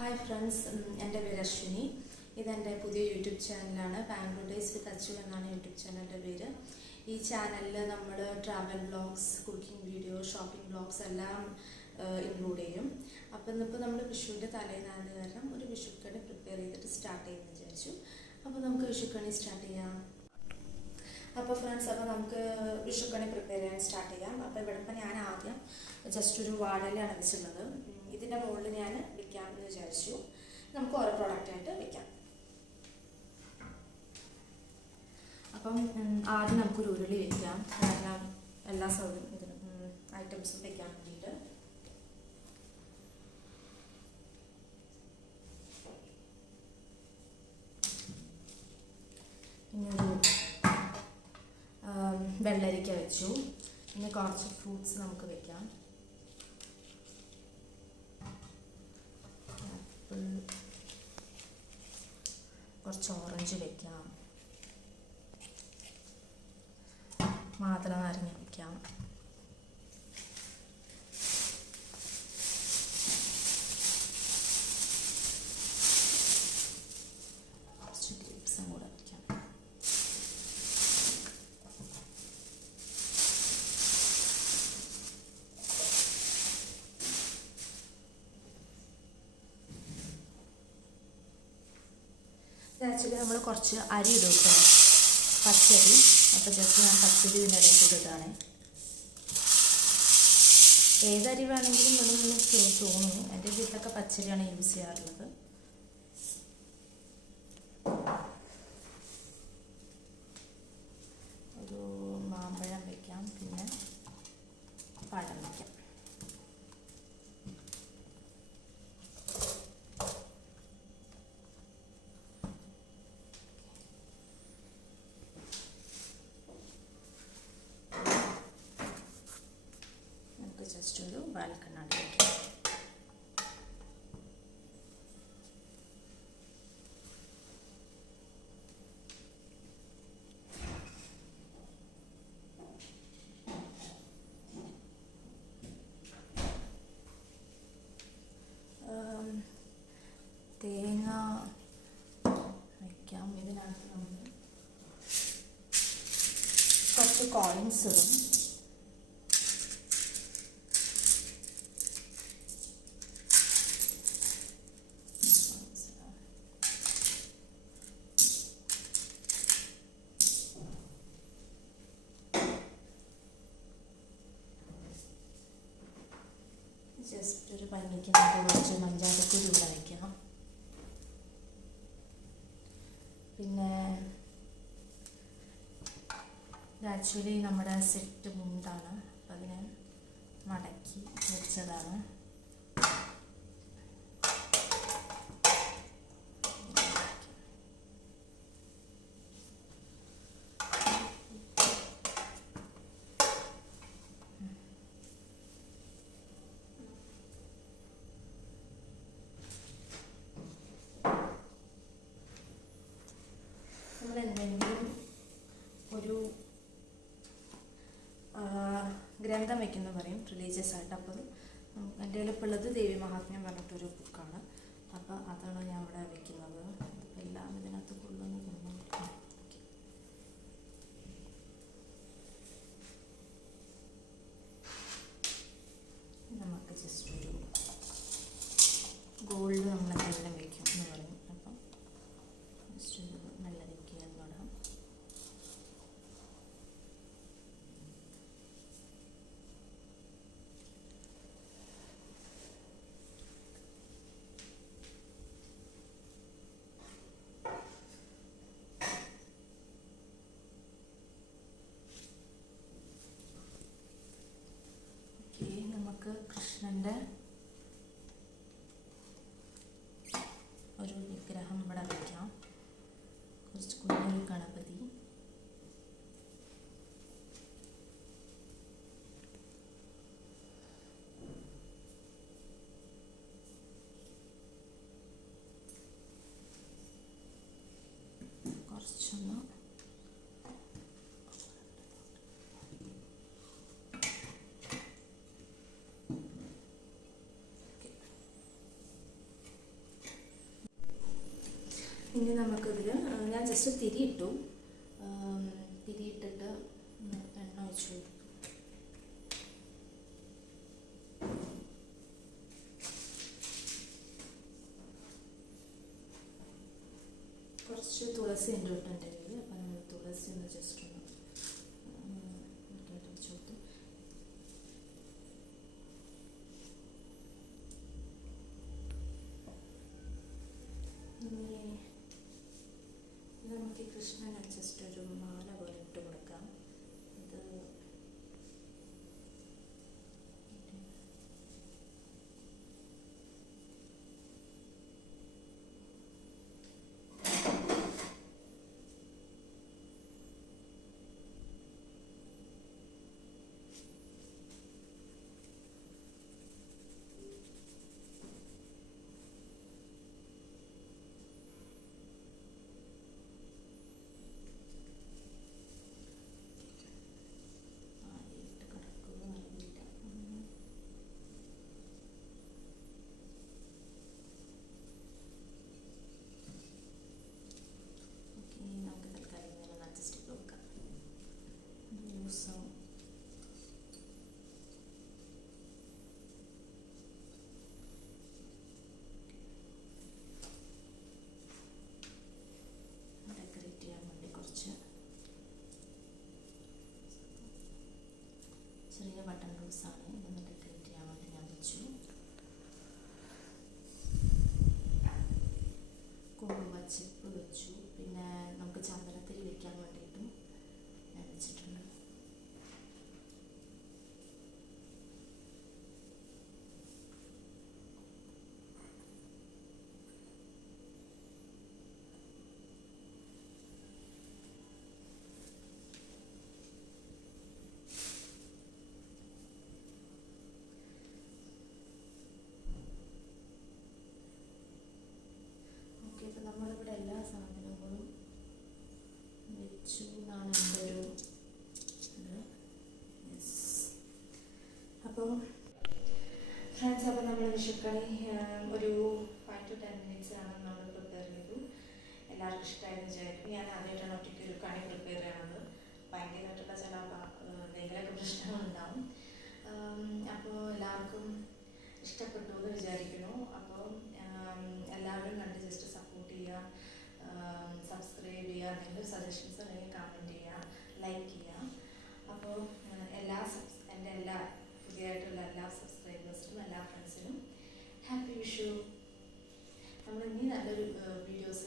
Hi friends, എൻ്റെ പേര് അശ്വിനി. ഇതെൻ്റെ പുതിയ യൂട്യൂബ് ചാനലാണ്. ബാംഗ്ലൂർ ഡേയ്സ് വിത്ത് അച്ചു എന്നാണ് യൂട്യൂബ് ചാനലിൻ്റെ പേര്. ഈ ചാനലിൽ നമ്മൾ travel vlogs, cooking video, shopping vlogs എല്ലാം ഇൻക്ലൂഡ് ചെയ്യും. അപ്പോൾ ഇന്നിപ്പോൾ നമ്മൾ വിഷുവിൻ്റെ തലേന്നായത് കാരണം ഒരു വിഷുക്കണി പ്രിപ്പയർ ചെയ്തിട്ട് സ്റ്റാർട്ട് ചെയ്യുമെന്ന് വിചാരിച്ചു. അപ്പോൾ നമുക്ക് വിഷുക്കണി സ്റ്റാർട്ട് ചെയ്യാം. അപ്പോൾ ഫ്രണ്ട്സ്, അപ്പോൾ നമുക്ക് വിഷുക്കണി പ്രിപ്പയർ ചെയ്യാൻ സ്റ്റാർട്ട് ചെയ്യാം. അപ്പോൾ ഇവിടെ ഇപ്പോൾ ഞാൻ ആദ്യം ജസ്റ്റ് ഒരു വാഴയിലാണ് വെച്ചിട്ടുള്ളത്. ഇതിൻ്റെ മുകളിൽ ഞാൻ വെക്കാമെന്ന് വിചാരിച്ചു. നമുക്ക് ഓരോ പ്രോഡക്റ്റായിട്ട് വെക്കാം. അപ്പം ആദ്യം നമുക്കൊരു ഉരുളി വെക്കാം, കാരണം എല്ലാ ഐറ്റംസും വെക്കാൻ വേണ്ടിയിട്ട്. പിന്നെ ഒരു വെള്ളരിക്ക വെച്ചു. പിന്നെ കുറച്ച് ഫ്രൂട്ട്സ് നമുക്ക് വെക്കാം. ആപ്പിൾ, കുറച്ച് ഓറഞ്ച് വെക്കാം, മാതള നാരങ്ങ വെക്കാം, കുറച്ച് ഗ്രേപ്സും കൂടെ വെക്കാം. ആക്ച്വലി നമ്മൾ കുറച്ച് അരി ഇടും കേട്ടോ, പച്ചരി. അപ്പോൾ ജസ്റ്റ് ഞാൻ പച്ചരി ഇതിൻ്റെ ഇടയിൽ കൂടെ ഇടാണ്. ഏതരി വേണമെങ്കിലും ഇടുമെന്ന് തോന്നുന്നു. എൻ്റെ വീട്ടിലൊക്കെ പച്ചരിയാണ് യൂസ് ചെയ്യാറുള്ളത്. ഒരു മാമ്പഴം വയ്ക്കാം, പിന്നെ പഴം വയ്ക്കാം. ജസ്റ്റ് ഒരു വാൽക്കണ്ണാടി വയ്ക്കാം. തേങ്ങ വയ്ക്കാം. ഇതിനകത്ത് നമ്മൾ കുറച്ച് കോയിൻസ് ഇടും. ജസ്റ്റ് ഒരു ഭംഗിക്ക് നമുക്ക് കുറച്ച് മഞ്ചാടിക്കുരു ഇവിടെ വയ്ക്കാം. പിന്നെ ആക്ച്വലി നമ്മുടെ സെറ്റ് മുണ്ടാണ്, അപ്പം അതിനെ മടക്കി വെച്ചതാണ്. എന്തെങ്കിലും ഒരു ഗ്രന്ഥം വയ്ക്കുന്ന പറയും, റിലീജിയസ് ആയിട്ട്. അപ്പോൾ എൻ്റെ കയ്യിലിപ്പോൾ ഉള്ളത് ദേവി മഹാത്മ്യം പറഞ്ഞിട്ടൊരു ബുക്കാണ്. അപ്പോൾ അതാണ് ഞാൻ ഇവിടെ വയ്ക്കുന്നത്. എല്ലാം ഇതിനകത്ത് കൊള്ളുന്നു തോന്നുന്നു. നമുക്ക് ജസ്റ്റ് ഒരു ഗോൾഡ് നമ്മൾ എന്തെങ്കിലും വയ്ക്കും എന്ന് പറയും. അപ്പം ജസ്റ്റ് ഒരു നല്ല ഇടാം. നമുക്ക് കൃഷ്ണൻ്റെ ഒരു വിഗ്രഹം ഇവിടെ വയ്ക്കാം. കുറച്ച് കുഞ്ഞൊരു ഗണപതി, കുറച്ചൊന്ന് ഇനി നമുക്കിതിൽ ഞാൻ ജസ്റ്റ് തിരിയിട്ടു, തിരിയിട്ടിട്ട് എണ്ണ ഒഴിച്ചു കൊടുത്തു. കുറച്ച് തുളസി ഉണ്ട് കേട്ടോ എൻ്റെ കയ്യിൽ. അപ്പം നമ്മൾ തുളസി ഒന്ന് ജസ്റ്റ് ഒന്ന് ഒഴിച്ചു കൊടുത്തു. നമുക്ക് കൃഷ്ണന് ജസ്റ്റ് ഒരു മാല പോലെ ഇട്ട് കൊടുക്കാം. ഇത് ചെറിയ ബട്ടൺ റോസാണ്. ഇതൊന്ന് ഡെക്കറേറ്റ് ചെയ്യാൻ വേണ്ടി ഞാൻ വെച്ചു. കുങ്കുമച്ചിപ്പ് വെച്ചു. പിന്നെ നമുക്ക് ചന്ദനത്തിരി വെക്കാൻ വേണ്ടിയിട്ടും ഞാൻ വെച്ചിട്ടുണ്ട്. ഇപ്പം നമ്മളിവിടെ എല്ലാ സാധനങ്ങളും വെച്ചു എന്നാണ് എൻ്റെ ഒരു ഇത്. അപ്പോൾ ഫ്രണ്ട്സ്, അപ്പോൾ നമ്മൾ വിഷുക്കണി ഒരു 5 to 10 minutes ആണ് നമ്മൾ പ്രിപ്പയർ ചെയ്തു. എല്ലാവർക്കും ഇഷ്ടമായിരുന്നു വിചാരിക്കും. ഞാൻ ആദ്യമായിട്ടാണ് ഒറ്റയ്ക്ക് ഒരു കണി പ്രിപ്പയർ ചെയ്യണത്. ഭയങ്കരമായിട്ടുള്ള ചില എന്തെങ്കിലുമൊക്കെ പ്രശ്നങ്ങളുണ്ടാവും. അപ്പോൾ എല്ലാവർക്കും ഇഷ്ടപ്പെട്ടു എന്ന് വിചാരിക്കുന്നു. അപ്പോൾ എല്ലാവരും കണ്ട് ജസ്റ്റ് സപ്പോർട്ട് ചെയ്യുക, സബ്സ്ക്രൈബ് ചെയ്യുക, എന്തെങ്കിലും സജഷൻസ് ഉണ്ടെങ്കിൽ കമൻറ്റ് ചെയ്യുക, ലൈക്ക് ചെയ്യുക. അപ്പോൾ എൻ്റെ എല്ലാ പുതിയതായിട്ടുള്ള എല്ലാ സബ്സ്ക്രൈബേഴ്സിനും എല്ലാ ഫ്രണ്ട്സിനും ഹാപ്പി വിഷു. നമ്മൾ ഇനി നല്ലൊരു വീഡിയോസ്